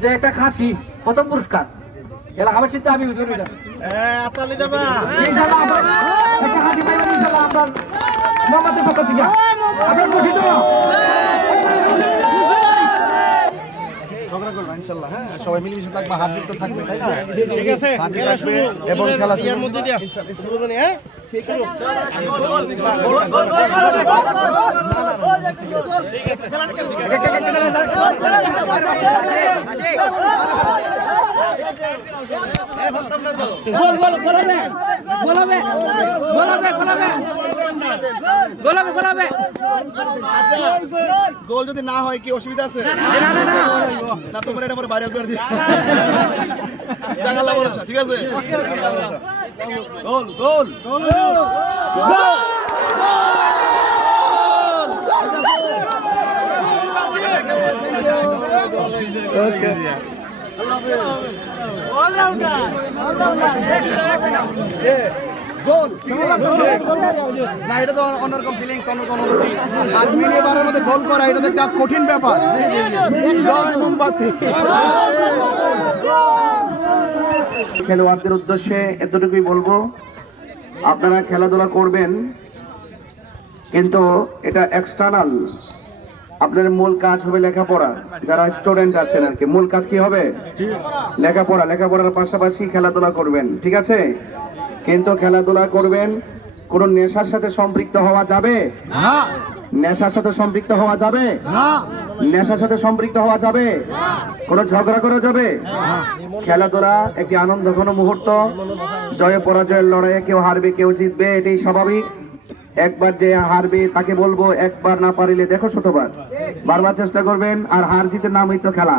যে একটা খাসি প্রথম পুরস্কার এলাকাবাসীতে আমি একটা খাসি পাইবেন ইনশাল্লাহ আপনার মোহাম্মদের পক্ষ থেকে আপনার খুশি তো ঝগড়া করবা ইনশাআল্লাহ। হ্যাঁ, সবাই মিলেমিশে থাকবা, হার জিত তো থাকবে, তাই না? ঠিক আছে, খেলা শুরু এবং খেলা এর মধ্যে দিয়া শুরু করি। হ্যাঁ, ঠিক আছে, গোল যদি না হয় কি অসুবিধা আছে? না তোমার এটা পরে ভাইরাল করে দিই। জানালা বলছ, ঠিক আছে? গোল গোল গোল ওকে, অলরাউন্ডার গোল না, এটা তো অন্যরকম ফিলিংস, অন্যরকম অনুভূতি। আর মিনি বারের মধ্যে গোল করা এটা তো একটা কঠিন ব্যাপার। জয় মোমবাতি। খেলোয়াড়দের উদ্দেশ্যে এতটুকুই বলবো, আপনারা খেলাধুলা করবেন কিন্তু এটা এক্সটার্নাল। আপনার মূল কাজ হবে লেখাপড়া। যারা স্টুডেন্ট আছেন আর কি, মূল কাজ কি হবে? লেখাপড়া। লেখাপড়ার পাশাপাশি খেলাধুলা করবেন, ঠিক আছে? কিন্তু খেলাধুলা করবেন, কোন নেশার সাথে সম্পৃক্ত হওয়া যাবে না। নেশার সাথে সম্পৃক্ত হওয়া যাবে না। নেশার সাথে সম্পৃক্ত হওয়া যাবে, কোন ঝগড়া করা যাবে। খেলাধুলা একটি আনন্দঘন মুহূর্ত। জয় পরাজয়ের লড়াইয়ে কেউ হারবে কেউ জিতবে, এটাই স্বাভাবিক। একবার যে হারবে তাকে বলবো একবার না পারিলে দেখো শতবার। বারবার চেষ্টা করবেন। আর হার জিতের নামই তো খেলা।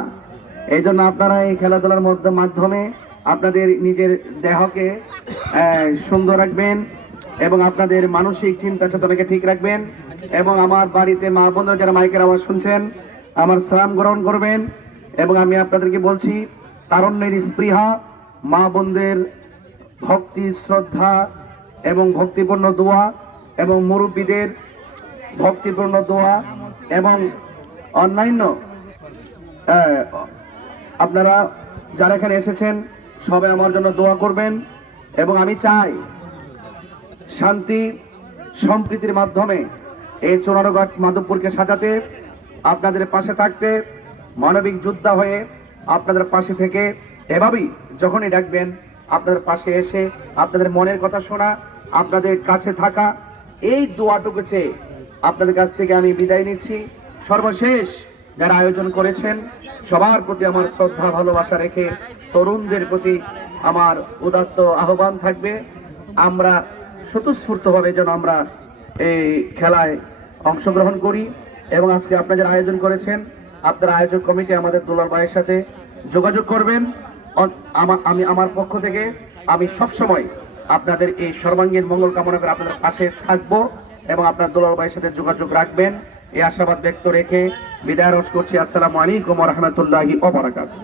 এই জন্য আপনারা এই খেলাধুলার মাধ্যমে আপনাদের নিজের দেহকে সুন্দর রাখবেন এবং আপনাদের মানসিক চিন্তা চেতনাকে ঠিক রাখবেন। এবং আমার বাড়িতে মা বোনরা যারা মাইকের আওয়াজ শুনছেন, আমার সালাম গ্রহণ করবেন। এবং আমি আপনাদেরকে বলছি, তারুণ্যের স্পৃহা, মা বোনদের ভক্তি শ্রদ্ধা এবং ভক্তিপূর্ণ দোয়া এবং মুরব্বীদের ভক্তিপূর্ণ দোয়া এবং অন্যান্য আপনারা যারা এখানে এসেছেন সবাই আমার জন্য দোয়া করবেন। এবং আমি চাই শান্তি সম্প্রীতির মাধ্যমে এই চোরারঘাট মাধবপুরকে সাজাতে, আপনাদের পাশে থাকতে, মানবিক যোদ্ধা হয়ে আপনাদের পাশে থেকে এভাবেই যখনই ডাকবেন আপনাদের পাশে এসে আপনাদের মনের কথা শোনা, আপনাদের কাছে থাকা, এই দোয়াটুকু চেয়ে আপনাদের কাছ থেকে আমি বিদায় নিচ্ছি। সর্বশেষ যারা আয়োজন করেছেন সবার প্রতি আমার শ্রদ্ধা ভালোবাসা রেখে তরুণদের প্রতি আমার উদাত্ত আহ্বান থাকবে, আমরা স্বতঃস্ফূর্তভাবে যেন আমরা এই খেলায় অংশগ্রহণ করি। এবং আজকে আপনারা যারা আয়োজন করেছেন, আপনারা আয়োজক কমিটি আমাদের দুলাল ভাইয়ের সাথে যোগাযোগ করবেন। আমি আমার পক্ষ থেকে আমি সবসময় আপনাদের এই সর্বাঙ্গীন মঙ্গল কামনা করে আপনাদের পাশে থাকবো এবং আপনার দুলাল ভাইয়ের সাথে যোগাযোগ রাখবেন, এই আশাবাদ ব্যক্ত রেখে বিদায় রোজ করছি। আসসালামু আলাইকুম ওয়া রাহমাতুল্লাহি ওয়া বারাকাতুহু।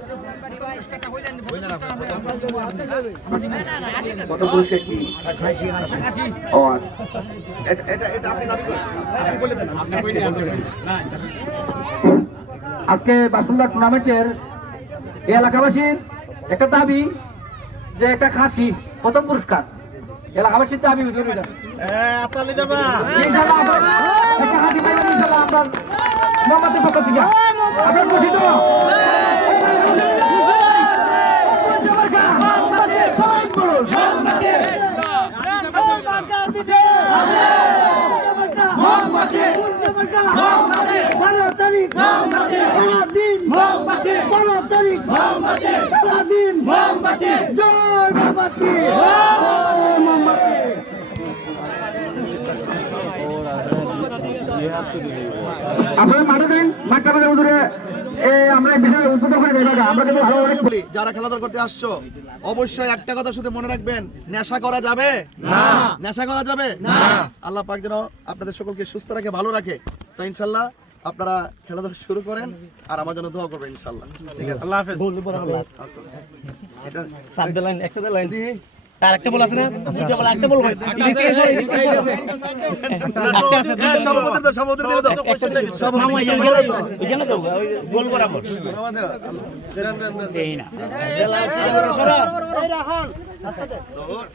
কত পুরস্কার কি? ও আচ্ছা, এটা আপনি দাবি করেন, আপনি বলে দেন। আজকে বাসুন্দা টুর্নামেন্টের এই এলাকাবাসীর একটা দাবি যে একটা খাসি প্রথম পুরস্কার এলাকাবাসীর দাবি ইনশাল্লাহ একটা খাসি পাইবেন ইনশাল্লাহ আপনার মোহাম্মদের পক্ষ থেকে আপনার খুশি তো? আপনারা মাঠে দিন, মাঠটা আমাদের উদরে আমরা বিষয়ে উদ্বোধন করে দেবো। আমরা কিন্তু ভালো অনেক বলি, যারা খেলাধুলা করতে আসছো অবশ্যই একটা কথা শুধু মনে রাখবেন, নেশা করা যাবে না। নেশা করা যাবে না। আল্লাহ পাক যেন আপনাদের সকলকে সুস্থ রাখে, ভালো রাখে। তো ইনশাল্লাহ আপনারা খেলাধুলা শুরু করেন আর আমার জন্য দোয়া করবেন ইনশাল্লাহ। ঠিক আছে, আল্লাহ হাফেজ। এটা সাবধান লাইন একসাথে লাইন দিয়ে আরেকটা বল আছে না দুইটা বল একটা বল একটা আছে সভাপতি দিলে দাও এখানে দাও ওই গোল বরাবর এই না সরা এই রাহাল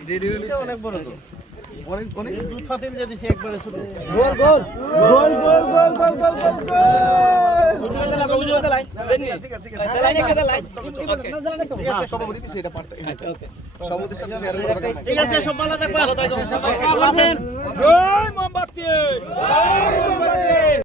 রেডি হইছে অনেক বড় তো অনেক দুধ ফাটিল যে দিছে একবারে ছোট গোল গোল গোল গোল গোল গোল গোল গোল গোল লাইন লাইন ঠিক আছে সভাপতি দিছে এটা পার্ট ওকে সভাপতির সাথে শেয়ার করা ঠিক আছে সব ভালো থাকবা ভালো থাকো জয় মোমবাতি